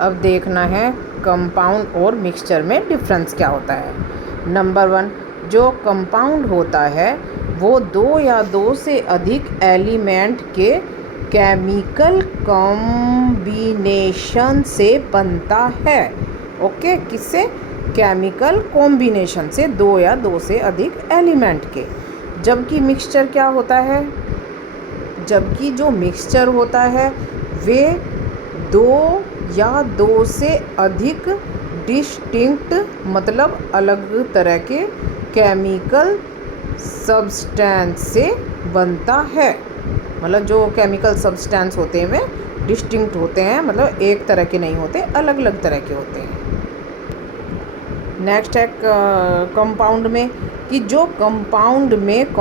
अब देखना है कंपाउंड और मिक्सचर में डिफरेंस क्या होता है। नंबर 1, जो कंपाउंड होता है वो 2 या 2 से अधिक एलिमेंट के केमिकल कॉम्बिनेशन से बनता है। ओके, किससे? केमिकल कॉम्बिनेशन से, 2 या 2 से अधिक एलिमेंट के। जबकि मिक्सचर क्या होता है? जबकि जो मिक्सचर होता है वे 2 या 2 से अधिक डिस्टिंक्ट मतलब अलग तरह के केमिकल सब्सटेंस से बनता है। मतलब जो केमिकल सब्सटेंस होते हैं वे डिस्टिंक्ट होते हैं, मतलब एक तरह के नहीं होते, अलग अलग तरह के होते हैं। नेक्स्ट है कंपाउंड में कि जो कंपाउंड में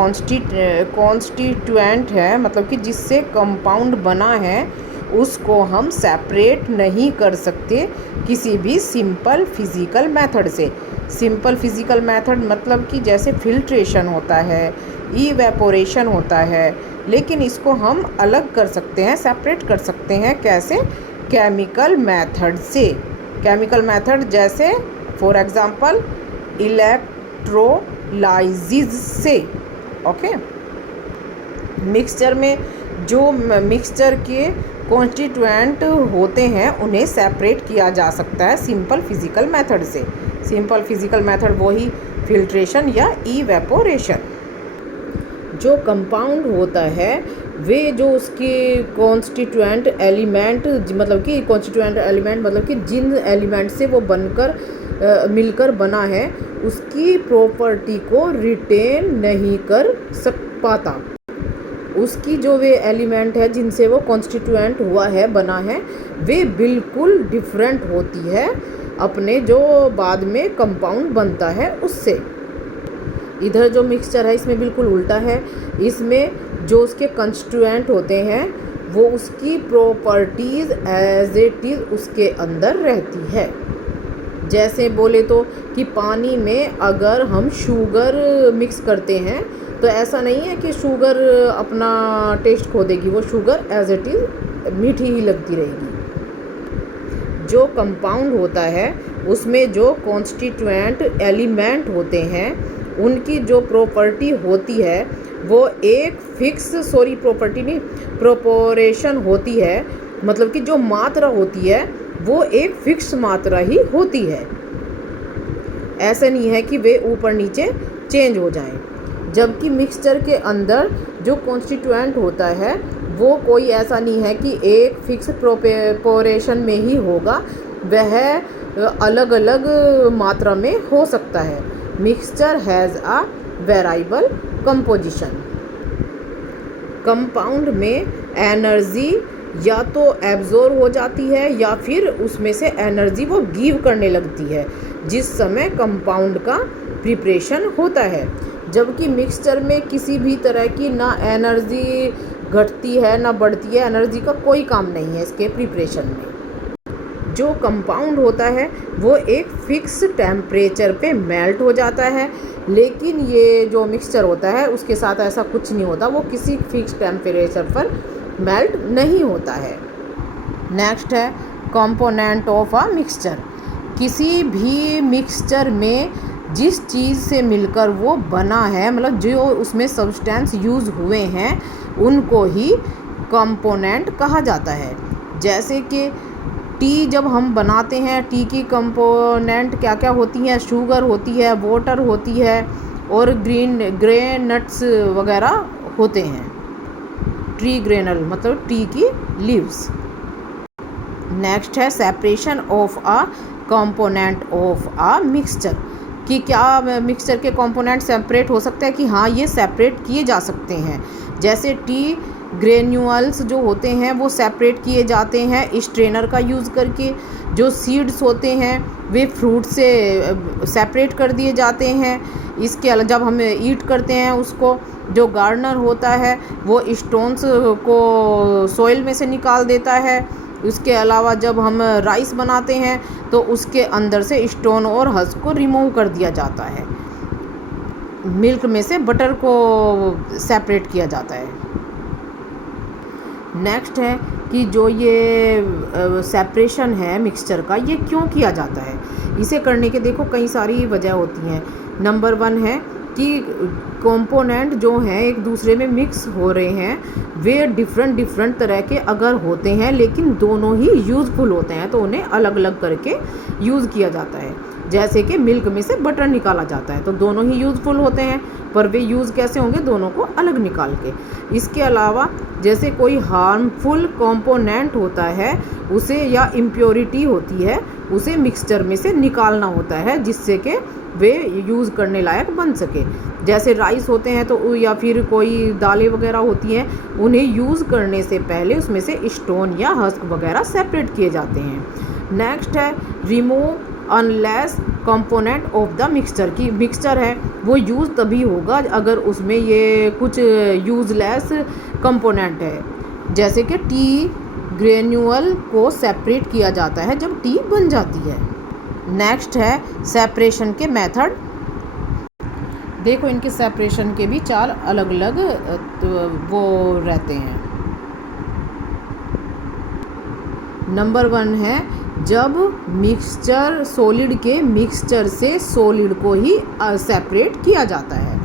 कॉन्स्टिट्यूएंट है, मतलब कि जिससे कंपाउंड बना है, उसको हम सेपरेट नहीं कर सकते किसी भी सिंपल फिज़िकल मेथड से। सिंपल फिज़िकल मेथड मतलब कि जैसे फिल्ट्रेशन होता है, इवेपोरेशन होता है, लेकिन इसको हम अलग कर सकते हैं, सेपरेट कर सकते हैं। कैसे? केमिकल मेथड से। केमिकल मेथड जैसे फॉर एग्ज़ाम्पल इलेक्ट्रोलाइसिस से। ओके, मिक्सचर में जो मिक्सचर के कॉन्स्टिट्यूएंट होते हैं उन्हें सेपरेट किया जा सकता है सिंपल फिज़िकल मेथड से। सिंपल फिज़िकल मेथड वही फिल्ट्रेशन या इवेपोरेशन। जो कंपाउंड होता है वे जो उसके कॉन्स्टिट्यूएंट एलिमेंट मतलब कि कॉन्स्टिट्यूएंट एलिमेंट मतलब कि जिन एलिमेंट से वो बनकर मिलकर बना है उसकी प्रॉपर्टी को रिटेन नहीं कर पाता। उसकी जो वे एलिमेंट है जिनसे वो कॉन्स्टिट्यूएंट हुआ है, बना है, वे बिल्कुल डिफरेंट होती है अपने जो बाद में कंपाउंड बनता है उससे। इधर जो मिक्सचर है इसमें बिल्कुल उल्टा है। इसमें जो उसके कंस्टिट्यूएंट होते हैं वो उसकी प्रॉपर्टीज़ एज इट इज़ उसके अंदर रहती है। जैसे बोले तो कि पानी में अगर हम शुगर मिक्स करते हैं तो ऐसा नहीं है कि शुगर अपना टेस्ट खो देगी, वो शुगर एज इट इज़ मीठी ही लगती रहेगी। जो कंपाउंड होता है उसमें जो कॉन्स्टिट्यूएंट एलिमेंट होते हैं उनकी जो प्रॉपर्टी होती है वो एक फिक्स प्रॉपर्टी नहीं, प्रोपोर्शन होती है। मतलब कि जो मात्रा होती है वो एक फिक्स मात्रा ही होती है। ऐसा नहीं है कि वे ऊपर नीचे चेंज हो जाएं। जबकि मिक्सचर के अंदर जो कॉन्स्टिट्यूएंट होता है वो कोई ऐसा नहीं है कि एक फिक्स प्रोपोर्शन में ही होगा, वह अलग अलग मात्रा में हो सकता है। Mixture has a variable composition. Compound में एनर्जी या तो एब्जॉर्ब हो जाती है या फिर उसमें से एनर्जी वो गिव करने लगती है जिस समय कंपाउंड का प्रिपरेशन होता है। जबकि मिक्सचर में किसी भी तरह की ना एनर्जी घटती है ना बढ़ती है, एनर्जी का कोई काम नहीं है इसके प्रिपरेशन में। जो कंपाउंड होता है वो एक फिक्स टेम्परेचर पे मेल्ट हो जाता है, लेकिन ये जो मिक्सचर होता है उसके साथ ऐसा कुछ नहीं होता, वो किसी फिक्स टेम्परेचर पर मेल्ट नहीं होता है। नेक्स्ट है कंपोनेंट ऑफ अ मिक्सचर। किसी भी मिक्सचर में जिस चीज़ से मिलकर वो बना है, मतलब जो उसमें सब्सटेंस यूज़ हुए हैं, उनको ही कंपोनेंट कहा जाता है। जैसे कि टी जब हम बनाते हैं, टी की कंपोनेंट क्या क्या होती हैं? शुगर होती है, वाटर होती है और ग्रे नट्स वगैरह होते हैं। ट्री ग्रेनल मतलब टी की लीव्स। नेक्स्ट है separation of a component of a mixture, कि क्या मिक्सचर के कंपोनेंट सेपरेट हो सकते हैं? कि हाँ, ये सेपरेट किए जा सकते हैं। जैसे टी ग्रेन्यूल्स जो होते हैं वो सेपरेट किए जाते हैं स्ट्रेनर का यूज़ करके। जो सीड्स होते हैं वे फ्रूट से सेपरेट कर दिए जाते हैं। इसके अलावा जब हम ईट करते हैं उसको, जो गार्डनर होता है वो स्टोन्स को सॉइल में से निकाल देता है। उसके अलावा जब हम राइस बनाते हैं तो उसके अंदर से स्टोन और हस्क को रिमूव कर दिया जाता है। मिल्क में से बटर को सेपरेट किया जाता है। नेक्स्ट है कि जो ये सेपरेशन है मिक्सचर का, ये क्यों किया जाता है। इसे करने के देखो कई सारी वजह होती हैं। नंबर 1 है कि कंपोनेंट जो हैं एक दूसरे में मिक्स हो रहे हैं, वे डिफरेंट तरह के अगर होते हैं लेकिन दोनों ही यूज़फुल होते हैं, तो उन्हें अलग अलग करके यूज़ किया जाता है। जैसे कि मिल्क में से बटर निकाला जाता है, तो दोनों ही यूज़फुल होते हैं, पर वे यूज़ कैसे होंगे, दोनों को अलग निकाल के। इसके अलावा जैसे कोई हार्मफुल कंपोनेंट होता है उसे, या इम्प्योरिटी होती है, उसे मिक्सचर में से निकालना होता है जिससे कि वे यूज़ करने लायक बन सके। जैसे राइस होते हैं तो, या फिर कोई दालें वगैरह होती हैं, उन्हें यूज़ करने से पहले उसमें से स्टोन या हस्क वगैरह सेपरेट किए जाते हैं। नेक्स्ट है remove unless component of the mixture, की मिक्सचर है वो यूज़ तभी होगा अगर उसमें ये कुछ यूज़लेस कंपोनेंट है। जैसे कि टी ग्रेन्यूल को सेपरेट किया जाता है जब टी बन जाती है। नेक्स्ट है सेपरेशन के मेथड। देखो इनके सेपरेशन के भी 4 अलग अलग वो रहते हैं। नंबर 1 है जब मिक्सचर सॉलिड के मिक्सचर से सॉलिड को ही सेपरेट किया जाता है।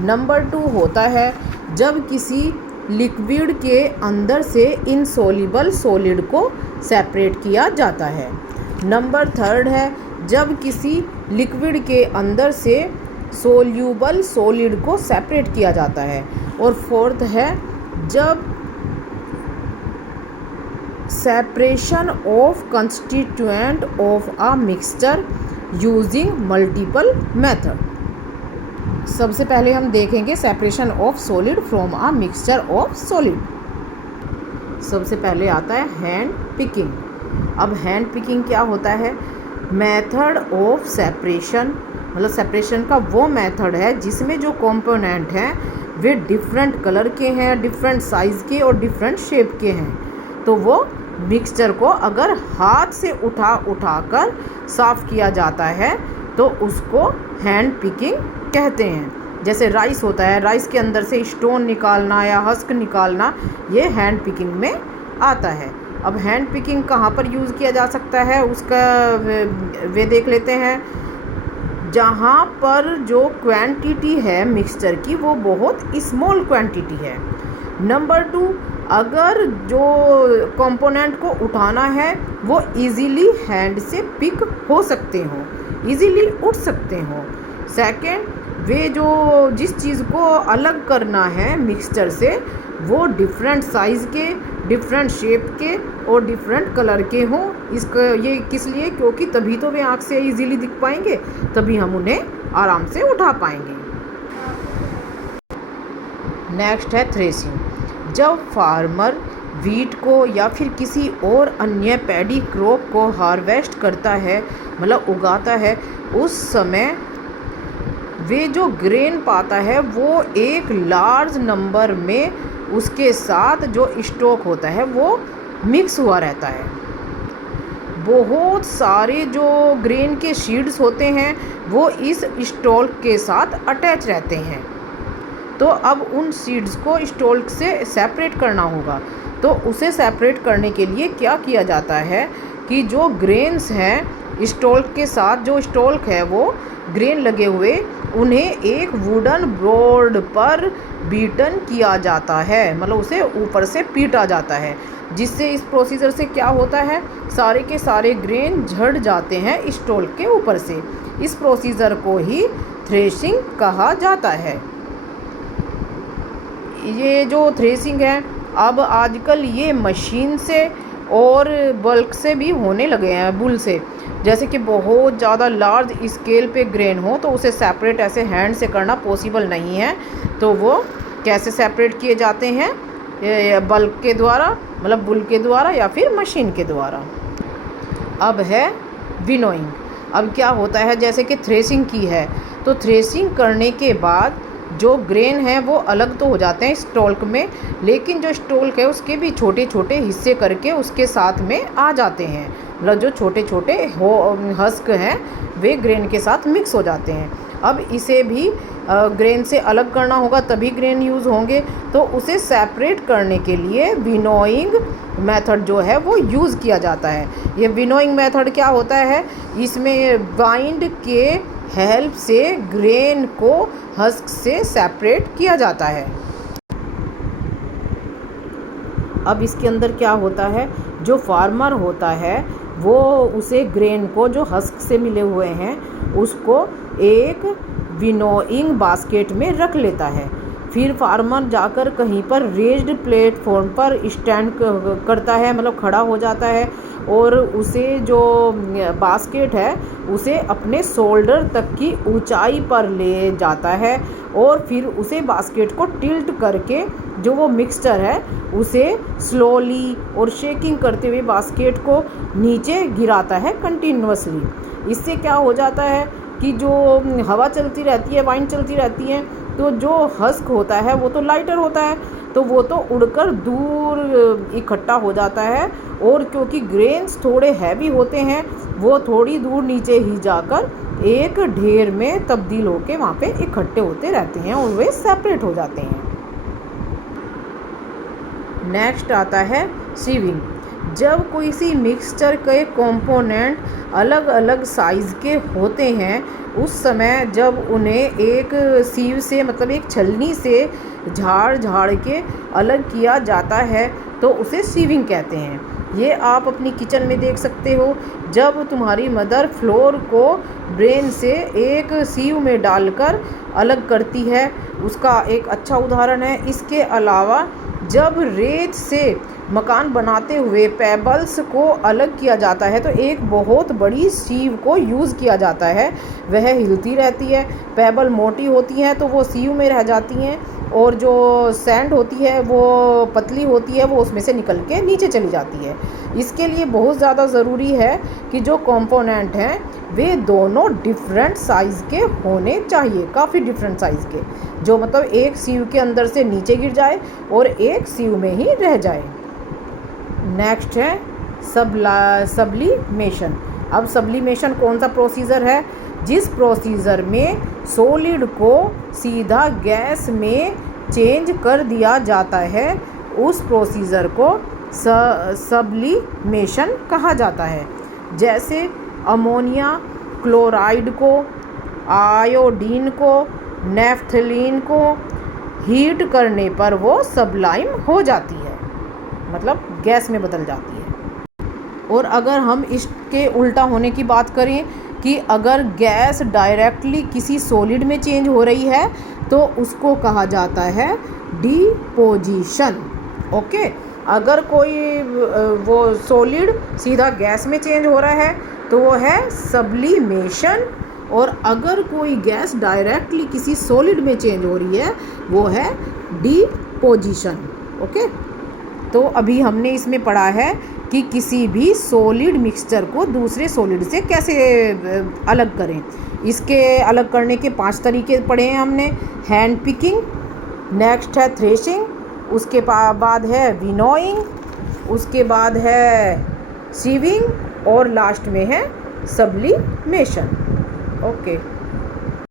नंबर 2 होता है जब किसी लिक्विड के अंदर से इनसॉल्युबल सॉलिड को सेपरेट किया जाता है। नंबर 3 है जब किसी लिक्विड के अंदर से सोल्यूबल सॉलिड को सेपरेट किया जाता है। और 4th है जब separation of constituent of a mixture using multiple method. सबसे पहले हम देखेंगे separation of solid from a mixture of solid. सबसे पहले आता है हैंड पिकिंग। अब हैंड पिकिंग क्या होता है, मेथड ऑफ सेपरेशन, मतलब सेपरेशन का वो मेथड है जिसमें जो कंपोनेंट हैं वे डिफरेंट कलर के हैं, डिफरेंट साइज़ के और डिफरेंट शेप के हैं। तो वो मिक्सचर को अगर हाथ से उठा कर साफ़ किया जाता है तो उसको हैंड पिकिंग कहते हैं। जैसे राइस होता है, राइस के अंदर से स्टोन निकालना या हस्क निकालना, ये हैंड पिकिंग में आता है। अब हैंड पिकिंग कहाँ पर यूज़ किया जा सकता है उसका वे देख लेते हैं। जहाँ पर जो क्वांटिटी है मिक्सचर की वो बहुत स्मॉल क्वांटिटी है। नंबर 2, अगर जो कंपोनेंट को उठाना है वो इजीली हैंड से पिक हो सकते हो, इजीली उठ सकते हो। सेकंड, वे जो जिस चीज़ को अलग करना है मिक्सचर से वो डिफरेंट साइज़ के, डिफरेंट शेप के और डिफरेंट कलर के हों। इसका ये किस लिए, क्योंकि तभी तो वे आँख से इजीली दिख पाएंगे, तभी हम उन्हें आराम से उठा पाएंगे। नेक्स्ट है थ्रेसिंग। जब फार्मर वीट को या फिर किसी और अन्य पैडी क्रॉप को हार्वेस्ट करता है, मतलब उगाता है, उस समय वे जो ग्रेन पाता है वो एक लार्ज नंबर में उसके साथ जो स्टॉक होता है वो मिक्स हुआ रहता है। बहुत सारे जो ग्रेन के सीड्स होते हैं वो इस स्टॉक के साथ अटैच रहते हैं। तो अब उन सीड्स को स्टॉक से सेपरेट करना होगा। तो उसे सेपरेट करने के लिए क्या किया जाता है कि जो ग्रेन्स हैं स्टॉक के साथ, जो स्टॉक है वो ग्रेन लगे हुए, उन्हें एक वुडन बोर्ड पर बीटन किया जाता है, मतलब उसे ऊपर से पीटा जाता है, जिससे इस प्रोसीजर से क्या होता है, सारे के सारे ग्रेन झड़ जाते हैं स्टॉक के ऊपर से। इस प्रोसीजर को ही थ्रेशिंग कहा जाता है। ये जो थ्रेसिंग है अब आजकल ये मशीन से और बल्क से भी होने लगे हैं, बुल से। जैसे कि बहुत ज़्यादा लार्ज स्केल पे ग्रेन हो तो उसे सेपरेट ऐसे हैंड से करना पॉसिबल नहीं है, तो वो कैसे सेपरेट किए जाते हैं, बल्क के द्वारा, मतलब बुल के द्वारा या फिर मशीन के द्वारा। अब है विनोइंग। अब क्या होता है, जैसे कि थ्रेसिंग की है तो थ्रेसिंग करने के बाद जो ग्रेन है वो अलग तो हो जाते हैं स्टॉल्क में, लेकिन जो स्टॉल्क है उसके भी छोटे छोटे हिस्से करके उसके साथ में आ जाते हैं। मतलब जो छोटे छोटे हस्क हैं वे ग्रेन के साथ मिक्स हो जाते हैं। अब इसे भी ग्रेन से अलग करना होगा तभी ग्रेन यूज़ होंगे, तो उसे सेपरेट करने के लिए विनोइंग मेथड जो है वो यूज़ किया जाता है। ये विनोइंग मेथड क्या होता है, इसमें बाइंड के हेल्प से ग्रेन को हस्क से सेपरेट किया जाता है। अब इसके अंदर क्या होता है, जो फार्मर होता है वो उसे ग्रेन को जो हस्क से मिले हुए हैं उसको एक विनोइंग बास्केट में रख लेता है। फिर फार्मर जाकर कहीं पर रेज्ड प्लेटफॉर्म पर स्टैंड करता है, मतलब खड़ा हो जाता है, और उसे जो बास्केट है उसे अपने शोल्डर तक की ऊंचाई पर ले जाता है, और फिर उसे बास्केट को टिल्ट करके जो वो मिक्सचर है उसे स्लोली और शेकिंग करते हुए बास्केट को नीचे गिराता है कंटिन्यूअसली। इससे क्या हो जाता है कि जो हवा चलती रहती है, वाइंड चलती रहती है, तो जो हस्क होता है वो तो लाइटर होता है, तो वो तो उड़कर दूर इकट्ठा हो जाता है, और क्योंकि ग्रेन्स थोड़े हैवी होते हैं वो थोड़ी दूर नीचे ही जाकर एक ढेर में तब्दील होकर वहाँ पे इकट्ठे होते रहते हैं और वे सेपरेट हो जाते हैं। नेक्स्ट आता है सीविंग। जब कोई सी मिक्सचर के कंपोनेंट अलग अलग साइज़ के होते हैं उस समय जब उन्हें एक सीव से, मतलब एक छलनी से झाड़ के अलग किया जाता है तो उसे सीविंग कहते हैं। ये आप अपनी किचन में देख सकते हो, जब तुम्हारी मदर फ्लोर को ब्रेन से एक सीव में डालकर अलग करती है, उसका एक अच्छा उदाहरण है। इसके अलावा जब रेत से मकान बनाते हुए पेबल्स को अलग किया जाता है तो एक बहुत बड़ी सीव को यूज़ किया जाता है, वह हिलती रहती है। पेबल मोटी होती हैं तो वो सीव में रह जाती हैं, और जो सैंड होती है वो पतली होती है, वो उसमें से निकल के नीचे चली जाती है। इसके लिए बहुत ज़्यादा ज़रूरी है कि जो कंपोनेंट हैं वे दोनों डिफरेंट साइज़ के होने चाहिए, काफ़ी डिफरेंट साइज़ के, जो मतलब एक सीव के अंदर से नीचे गिर जाए और एक सीव में ही रह जाए। नेक्स्ट है सब्लिमेशन। अब सब्लिमेशन कौन सा प्रोसीजर है, जिस प्रोसीजर में सॉलिड को सीधा गैस में चेंज कर दिया जाता है उस प्रोसीजर को सब्लिमेशन कहा जाता है। जैसे अमोनिया क्लोराइड को, आयोडीन को, नेफ्थलीन को हीट करने पर वो सब्लाइम हो जाती है, मतलब गैस में बदल जाती है। और अगर हम इसके उल्टा होने की बात करें कि अगर गैस डायरेक्टली किसी सॉलिड में चेंज हो रही है तो उसको कहा जाता है डिपोजिशन। ओके, अगर कोई वो सॉलिड सीधा गैस में चेंज हो रहा है तो वो है सब्लिमेशन, और अगर कोई गैस डायरेक्टली किसी सॉलिड में चेंज हो रही है वो है डिपोजिशन। ओके, तो अभी हमने इसमें पढ़ा है कि किसी भी सॉलिड मिक्सचर को दूसरे सॉलिड से कैसे अलग करें। इसके अलग करने के 5 तरीके पढ़े हैं हमने। हैंड पिकिंग, नेक्स्ट है थ्रेशिंग, उसके बाद है विनोइंग, उसके बाद है सीविंग, और लास्ट में है सब्लिमेशन। ओके।